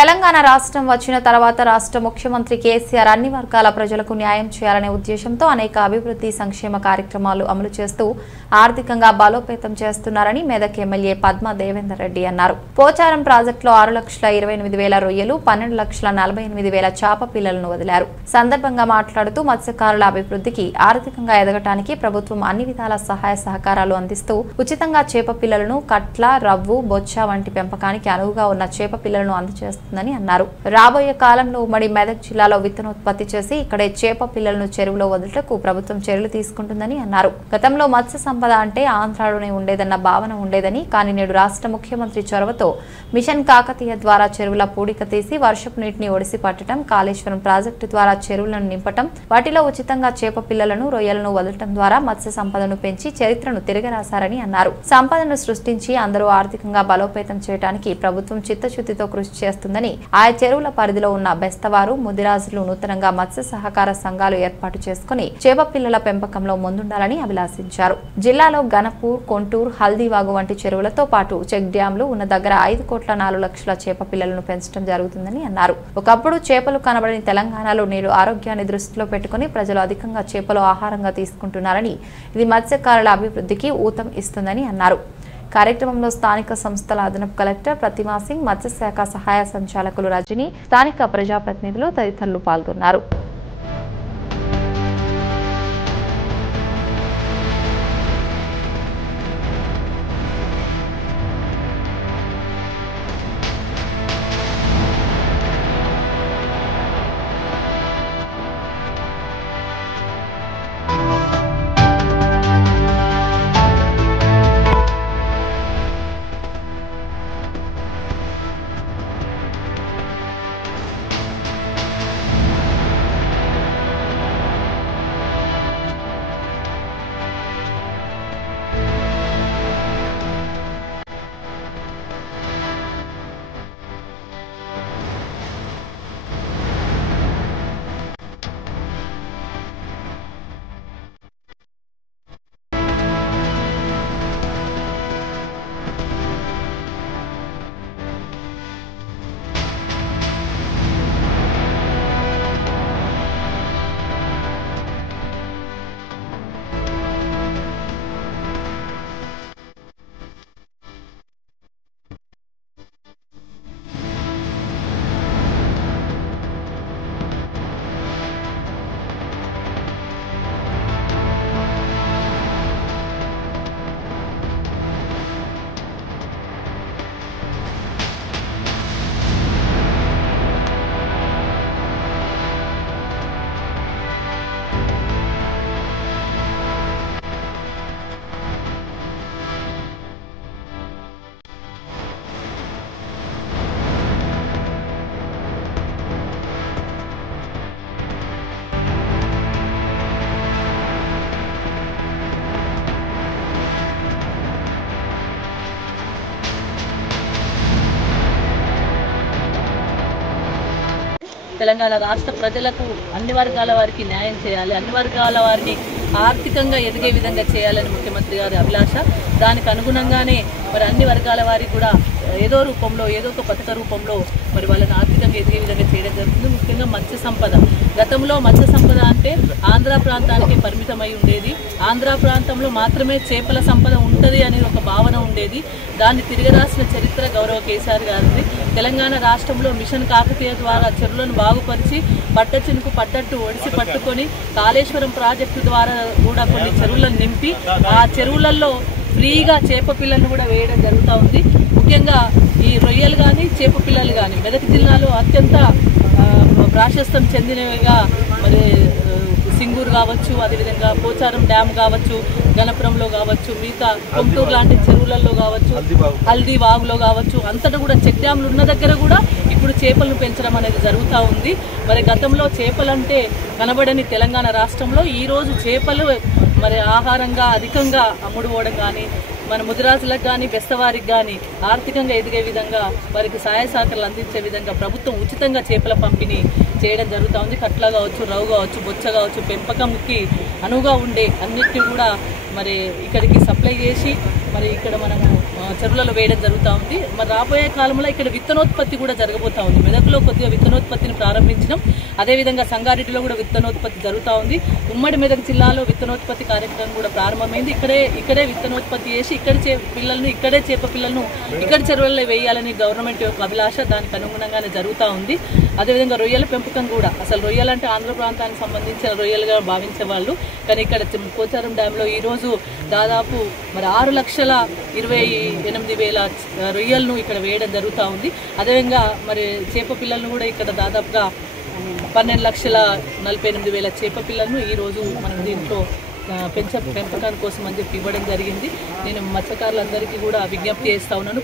తెలంగాణ రాష్ట్రం వచ్చిన తర్వాత రాష్ట్ర ముఖ్యమంత్రి కేసీఆర్ అన్ని వర్గాల ప్రజలకు న్యాయం చేయాలనే ఉద్దేశంతో అనేక అభివృద్ధి సంక్షేమ కార్యక్రమాలు అమలు చేస్తూ ఆర్థికంగా బలోపేతం చేస్తున్నారని మెదక్ ఎమ్మెల్యే పద్మ దేవేందర్ రెడ్డి అన్నారు. పోచారం ప్రాజెక్టులో 6,28,000 రొయ్యలు, 12,48,000 చాప పిల్లలను వదిలారు. సందర్భంగా మాట్లాడుతూ మత్స్యకారుల అభివృద్ధికి, ఆర్థికంగా ఎదగటానికి ప్రభుత్వం అన్ని విధాల సహాయ సహకారాలు అందిస్తూ ఉచితంగా చేప పిల్లలను, కట్ల, రవ్వు, బొచ్చ వంటి పెంపకానికి అనువుగా ఉన్న చేప పిల్లలను అందజేస్తుందని అన్నారు. రాబోయే కాలంలో ఉమ్మడి మెదక్ జిల్లాలో విత్తనోత్పత్తి చేసి ఇక్కడే చేప పిల్లలను చెరువులో వదులుటకు ప్రభుత్వం చర్యలు తీసుకుంటుందని అన్నారు. గతంలో మత్స్య సంపద అంటే ఆంధ్రాలోనే ఉండేదన్న భావన ఉండేదని, కానీ నేడు రాష్ట్ర ముఖ్యమంత్రి చొరవతో మిషన్ కాకతీయ ద్వారా చెరువుల పూడిక తీసి వర్షపు నీటిని ఒడిసి పట్టడం, కాళేశ్వరం ప్రాజెక్టు ద్వారా చెరువులను నింపటం, వాటిలో ఉచితంగా చేప పిల్లలను, రొయ్యలను వదలటం ద్వారా మత్స్య సంపదను పెంచి చరిత్రను తిరగరాశారని అన్నారు. సంపదను సృష్టించి అందరూ ఆర్థికంగా బలోపేతం చేయడానికి ప్రభుత్వం చిత్తశుద్ధితో కృషి చేస్తుందని, ఆయా చెరువుల పరిధిలో ఉన్న బెస్తవారు, ముదిరాజులు నూతనంగా మత్స్య సహకార సంఘాలు ఏర్పాటు చేసుకుని చేప పిల్లల పెంపకంలో ముందుండాలని అభిలాషించారు. జిల్లాలో గణపూర్, కొంటూర్, హల్దీవాగు వంటి చెరువులతో పాటు చెక్ డ్యాంలు ఉన్న దగ్గర 5,04,00,000 చేప పిల్లలను పెంచడం జరుగుతుందని అన్నారు. ఒకప్పుడు చేపలు కనబడని తెలంగాణలో నేడు ఆరోగ్యాన్ని దృష్టిలో పెట్టుకుని ప్రజలు అధికంగా చేపలు ఆహారంగా తీసుకుంటున్నారని, ఇది మత్స్యకారుల అభివృద్ధికి ఊతం ఇస్తుందని అన్నారు. కార్యక్రమంలో స్థానిక సంస్థల అదనపు కలెక్టర్ ప్రతిమా సింగ్, మత్స్యశాఖ సహాయ సంచాలకులు రజని, స్థానిక ప్రజాప్రతినిధులు తదితరులు పాల్గొన్నారు. తెలంగాణ రాష్ట్ర ప్రజలకు అన్ని వర్గాల వారికి న్యాయం చేయాలి, అన్ని వర్గాల వారిని ఆర్థికంగా ఎదిగే విధంగా చేయాలని ముఖ్యమంత్రి గారి అభిలాష. దానికి అనుగుణంగానే మరి అన్ని వర్గాల వారికి కూడా ఏదో రూపంలో, ఏదో ఒక పథక రూపంలో మరి వాళ్ళని ఆర్థికంగా ఎదిగే విధంగా చేయడం జరుగుతుంది. ముఖ్యంగా మత్స్య సంపద. గతంలో మత్స్య సంపద అంటే ఆంధ్ర ప్రాంతానికి పరిమితమై ఉండేది. ఆంధ్ర ప్రాంతంలో మాత్రమే చేపల సంపద ఉంటుంది అనేది ఒక భావన ఉండేది. దాన్ని తిరగరాసిన చరిత్ర గౌరవ కేసీఆర్ గారిది. తెలంగాణ రాష్ట్రంలో మిషన్ కాకతీయ ద్వారా చెరువులను బాగుపరిచి పట్ట చినుకు పట్టట్టు ఒడిసి పట్టుకొని కాళేశ్వరం ప్రాజెక్టు ద్వారా కూడా కొన్ని చెరువులను నింపి ఆ చెరువులలో ఫ్రీగా చేప పిల్లలను కూడా వేయడం జరుగుతూ ఉంది. ముఖ్యంగా ఈ రొయ్యలు కానీ చేప పిల్లలు కానీ మెదక్ జిల్లాలో అత్యంత ప్రాశస్త్యం చెందినవిగా మరి సింగూరు కావచ్చు, అదేవిధంగా పోచారం డ్యామ్ కావచ్చు, గణపురంలో కావచ్చు, మిగతా కొంటూరు లాంటి చెరువులలో కావచ్చు, హల్దీ వాగులో కావచ్చు, అంతటా కూడా చెక్ డ్యామ్లు ఉన్న దగ్గర కూడా ఇప్పుడు చేపలను పెంచడం అనేది జరుగుతూ ఉంది. మరి గతంలో చేపలంటే కనబడని తెలంగాణ రాష్ట్రంలో ఈరోజు చేపలు మరి ఆహారంగా అధికంగా అమ్ముడుపోవడం కానీ, మన ముదిరాజులకు కానీ, బెస్తవారికి కానీ ఆర్థికంగా ఎదిగే విధంగా వారికి సహాయ సహకారాలు అందించే విధంగా ప్రభుత్వం ఉచితంగా చేపల పంపిణీ చేయడం జరుగుతూ ఉంది. కట్ల కావచ్చు, రవ్వు కావచ్చు, బొచ్చ కావచ్చు, పెంపకంకి అనువుగా ఉండే అన్నిటిని కూడా మరి ఇక్కడికి సప్లై చేసి మరి ఇక్కడ మనము చెరువులలో వేయడం జరుగుతూ ఉంది. మరి రాబోయే కాలంలో ఇక్కడ విత్తనోత్పత్తి కూడా జరగబోతూ ఉంది. మెదక్లో కొద్దిగా విత్తనోత్పత్తిని ప్రారంభించడం, అదేవిధంగా సంగారెడ్డిలో కూడా విత్తనోత్పత్తి జరుగుతూ ఉంది. ఉమ్మడి మెదక్ జిల్లాలో విత్తనోత్పత్తి కార్యక్రమం కూడా ప్రారంభమైంది. ఇక్కడే విత్తనోత్పత్తి చేసి ఇక్కడే చేప పిల్లలను ఇక్కడ చెరువుల్లో వేయాలని గవర్నమెంట్ యొక్క అభిలాష. దానికి అనుగుణంగానే జరుగుతూ ఉంది. అదేవిధంగా రొయ్యల పెంపకం కూడా, అసలు రొయ్యలు అంటే ఆంధ్ర ప్రాంతానికి సంబంధించిన రొయ్యలుగా భావించేవాళ్ళు. కానీ ఇక్కడ పోచారం డ్యాంలో ఈరోజు దాదాపు మరి 6,28,000 రొయ్యలను ఇక్కడ వేయడం జరుగుతూ ఉంది. అదేవిధంగా మరి చేప పిల్లలను కూడా ఇక్కడ దాదాపుగా 12,48,000 చేప పిల్లలను ఈరోజు మనం దీంట్లో పెంపకం కోసం అని చెప్పి ఇవ్వడం జరిగింది. నేను మత్స్యకారులందరికీ కూడా విజ్ఞప్తి చేస్తా ఉన్నాను.